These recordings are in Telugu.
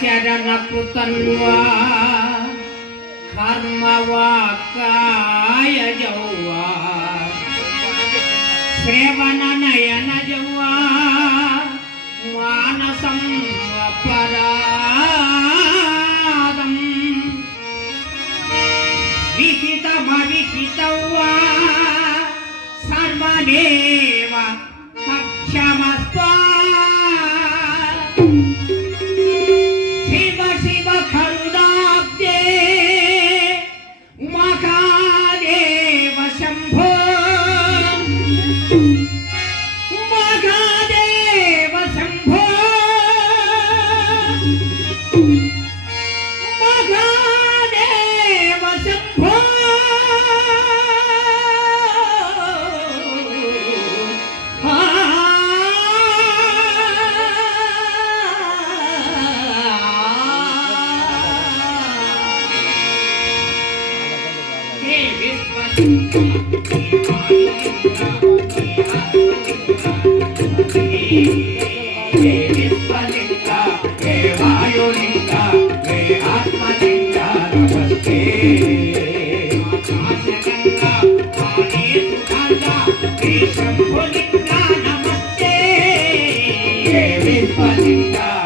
చరణపుతన్వా కర్మవాకాయ జౌవా శ్రవణ నయన జౌవా మానసం అపరాధం విహిత భవిహితవ్వా సర్వదేవ సక్షమస్ Shambho Linga Namaste Devi Palinga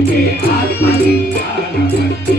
उनके आत्मा की जान करते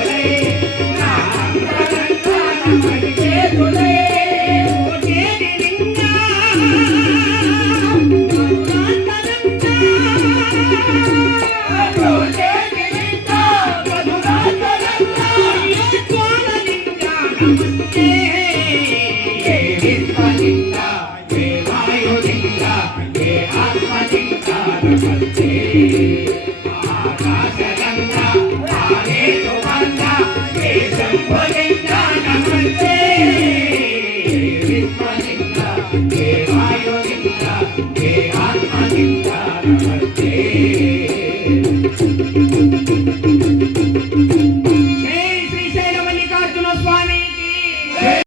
విస్మరించ ఏ ఆయోగించ ఏ ఆత్మగించ